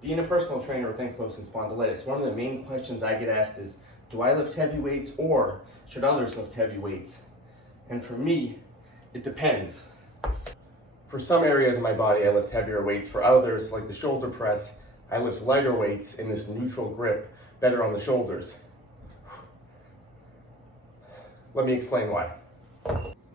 Being a personal trainer with ankylosing spondylitis, one of the main questions I get asked is, do I lift heavy weights or should others lift heavy weights? And for me, it depends. For some areas of my body, I lift heavier weights. For others, like the shoulder press, I lift lighter weights in this neutral grip, better on the shoulders. Let me explain why.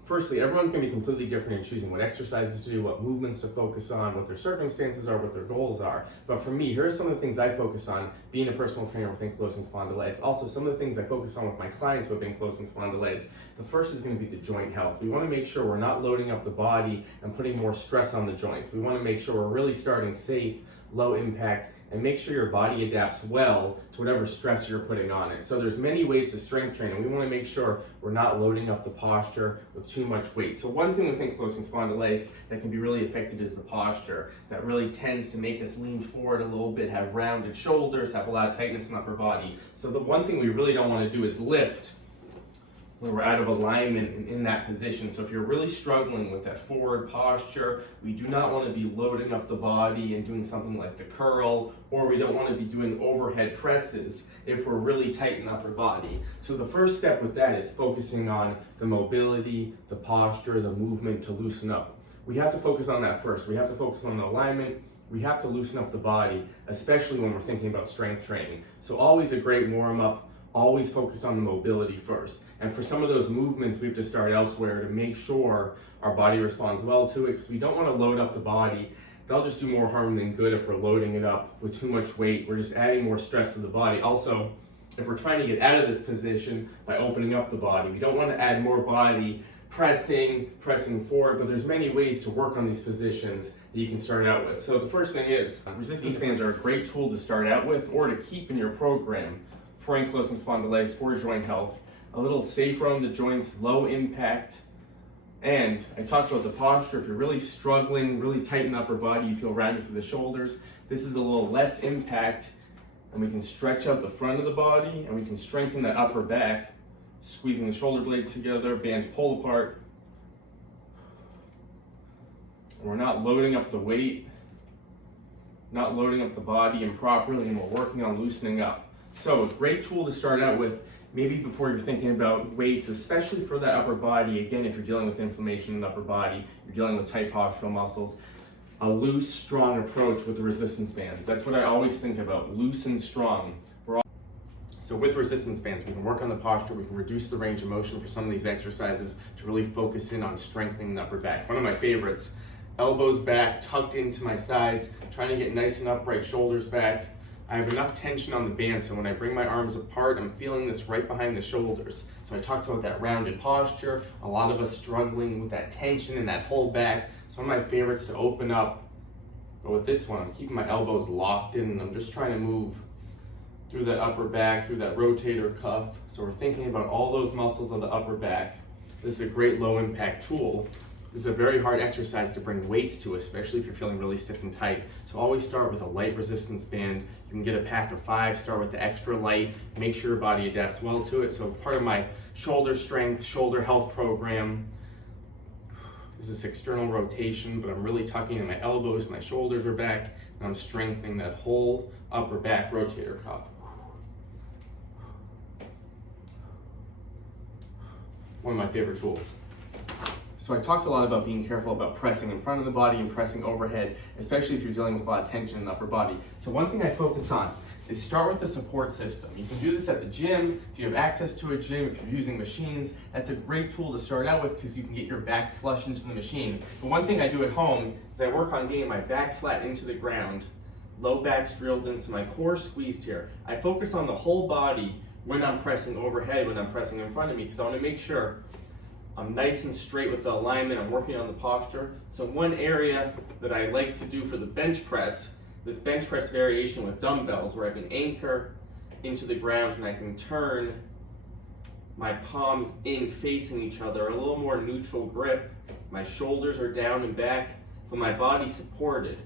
Firstly, everyone's going to be completely different in choosing what exercises to do, what movements to focus on, what their circumstances are, what their goals are. But for me, here are some of the things I focus on being a personal trainer with ankylosing spondylitis. Also, some of the things I focus on with my clients with ankylosing spondylitis. The first is going to be the joint health. We want to make sure we're not loading up the body and putting more stress on the joints. We want to make sure we're really starting safe, low impact, and make sure your body adapts well to whatever stress you're putting on it. So there's many ways to strength train, and we want to make sure we're not loading up the posture with too much weight. So one thing with ankylosing spondylitis that can be really affected is the posture. That really tends to make us lean forward a little bit, have rounded shoulders, have a lot of tightness in the upper body. So the one thing we really don't want to do is lift when we're out of alignment and in that position. So if you're really struggling with that forward posture, we do not want to be loading up the body and doing something like the curl, or we don't want to be doing overhead presses if we're really tight in the upper body. So the first step with that is focusing on the mobility, the posture, the movement to loosen up. We have to focus on that first. We have to focus on the alignment. We have to loosen up the body, especially when we're thinking about strength training. So always a great warm-up. Always focus on the mobility first. And for some of those movements, we have to start elsewhere to make sure our body responds well to it, because we don't want to load up the body. They'll just do more harm than good if we're loading it up with too much weight. We're just adding more stress to the body. Also, if we're trying to get out of this position by opening up the body, we don't want to add more body pressing forward, but there's many ways to work on these positions that you can start out with. So the first thing is, resistance bands are a great tool to start out with or to keep in your program for ankylosing spondylitis, for joint health. A little safer on the joints, low impact. And I talked about the posture. If you're really struggling, really tight in the upper body, you feel rounded through the shoulders, this is a little less impact, and we can stretch out the front of the body, and we can strengthen that upper back, squeezing the shoulder blades together, bands pull apart. And we're not loading up the weight, not loading up the body improperly, and we're working on loosening up. So a great tool to start out with, maybe before you're thinking about weights, especially for that upper body. Again, if you're dealing with inflammation in the upper body, you're dealing with tight postural muscles, a loose, strong approach with the resistance bands. That's what I always think about, loose and strong. So with resistance bands, we can work on the posture, we can reduce the range of motion for some of these exercises to really focus in on strengthening the upper back. One of my favorites, elbows back, tucked into my sides, trying to get nice and upright, shoulders back. I have enough tension on the band, so when I bring my arms apart, I'm feeling this right behind the shoulders. So I talked about that rounded posture, a lot of us struggling with that tension and that whole back. So one of my favorites to open up, but with this one, I'm keeping my elbows locked in, and I'm just trying to move through that upper back, through that rotator cuff. So we're thinking about all those muscles of the upper back. This is a great low impact tool. This is a very hard exercise to bring weights to, especially if you're feeling really stiff and tight. So always start with a light resistance band. You can get a pack of 5, start with the extra light, make sure your body adapts well to it. So part of my shoulder strength, shoulder health program is this external rotation, but I'm really tucking in my elbows, my shoulders are back, and I'm strengthening that whole upper back rotator cuff. One of my favorite tools. So I talked a lot about being careful about pressing in front of the body and pressing overhead, especially if you're dealing with a lot of tension in the upper body. So one thing I focus on is start with the support system. You can do this at the gym, if you have access to a gym, if you're using machines, that's a great tool to start out with because you can get your back flush into the machine. But one thing I do at home is I work on getting my back flat into the ground, low back's drilled into my core squeezed here. I focus on the whole body when I'm pressing overhead, when I'm pressing in front of me, because I want to make sure I'm nice and straight with the alignment, I'm working on the posture. So one area that I like to do for the bench press, this bench press variation with dumbbells, where I can anchor into the ground and I can turn my palms in facing each other, a little more neutral grip. My shoulders are down and back, but my body's supported.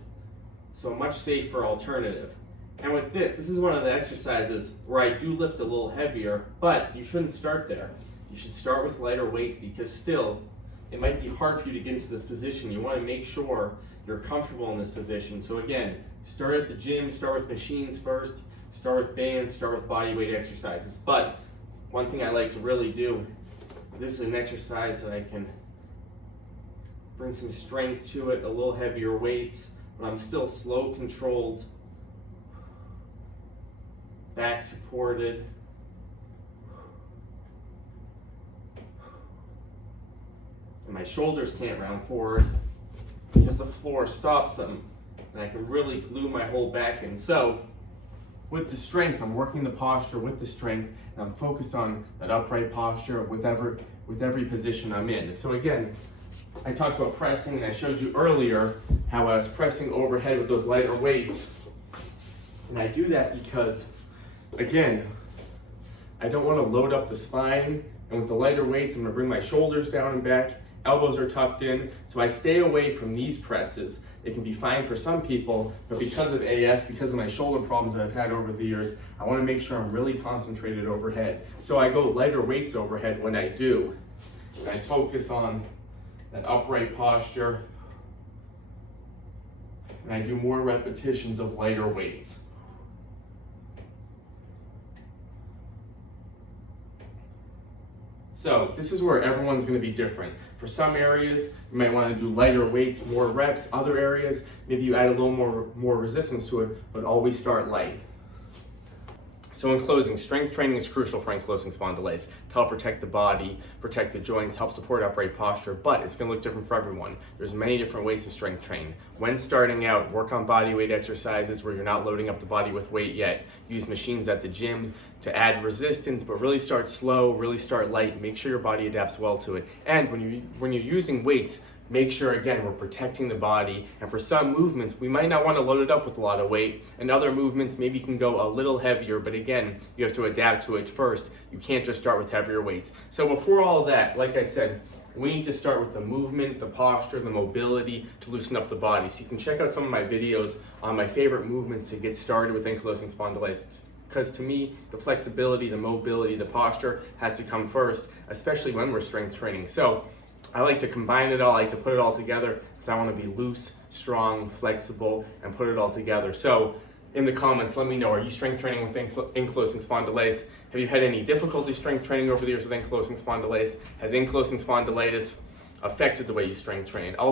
So a much safer alternative. And with this is one of the exercises where I do lift a little heavier, but you shouldn't start there. You should start with lighter weights because still, it might be hard for you to get into this position. You want to make sure you're comfortable in this position. So again, Start at the gym, start with machines first, start with bands, start with body weight exercises. But one thing I like to really do, this is an exercise that I can bring some strength to it, a little heavier weights, but I'm still slow controlled, back supported. And my shoulders can't round forward because the floor stops them, and I can really glue my whole back in. So with the strength, I'm working the posture with the strength, and I'm focused on that upright posture with every position I'm in. So again, I talked about pressing, and I showed you earlier how I was pressing overhead with those lighter weights. And I do that because, again, I don't want to load up the spine, and with the lighter weights, I'm going to bring my shoulders down and back. Elbows are tucked in, so I stay away from these presses. It can be fine for some people, but because of AS, because of my shoulder problems that I've had over the years, I want to make sure I'm really concentrated overhead. So I go lighter weights overhead when I do. I focus on that upright posture, and I do more repetitions of lighter weights. So this is where everyone's going to be different. For some areas, you might want to do lighter weights, more reps. Other areas, maybe you add a little more resistance to it, but always start light. So in closing, strength training is crucial for ankylosing spondylitis to help protect the body, protect the joints, help support upright posture, but it's going to look different for everyone. There's many different ways to strength train. When starting out, work on body weight exercises where you're not loading up the body with weight yet. Use machines at the gym to add resistance, but really start slow, really start light. Make sure your body adapts well to it. And when you're using weights, make sure, again, we're protecting the body. And for some movements, we might not want to load it up with a lot of weight. And other movements, maybe you can go a little heavier, but again, you have to adapt to it first. You can't just start with heavier weights. So before all that, like I said, we need to start with the movement, the posture, the mobility to loosen up the body. So you can check out some of my videos on my favorite movements to get started with ankylosing spondylitis. Because to me, the flexibility, the mobility, the posture has to come first, especially when we're strength training. So I like to combine it all, I like to put it all together because I want to be loose, strong, flexible, and put it all together. So in the comments, let me know, are you strength training with ankylosing spondylitis? Have you had any difficulty strength training over the years with ankylosing spondylitis? Has ankylosing spondylitis affected the way you strength train?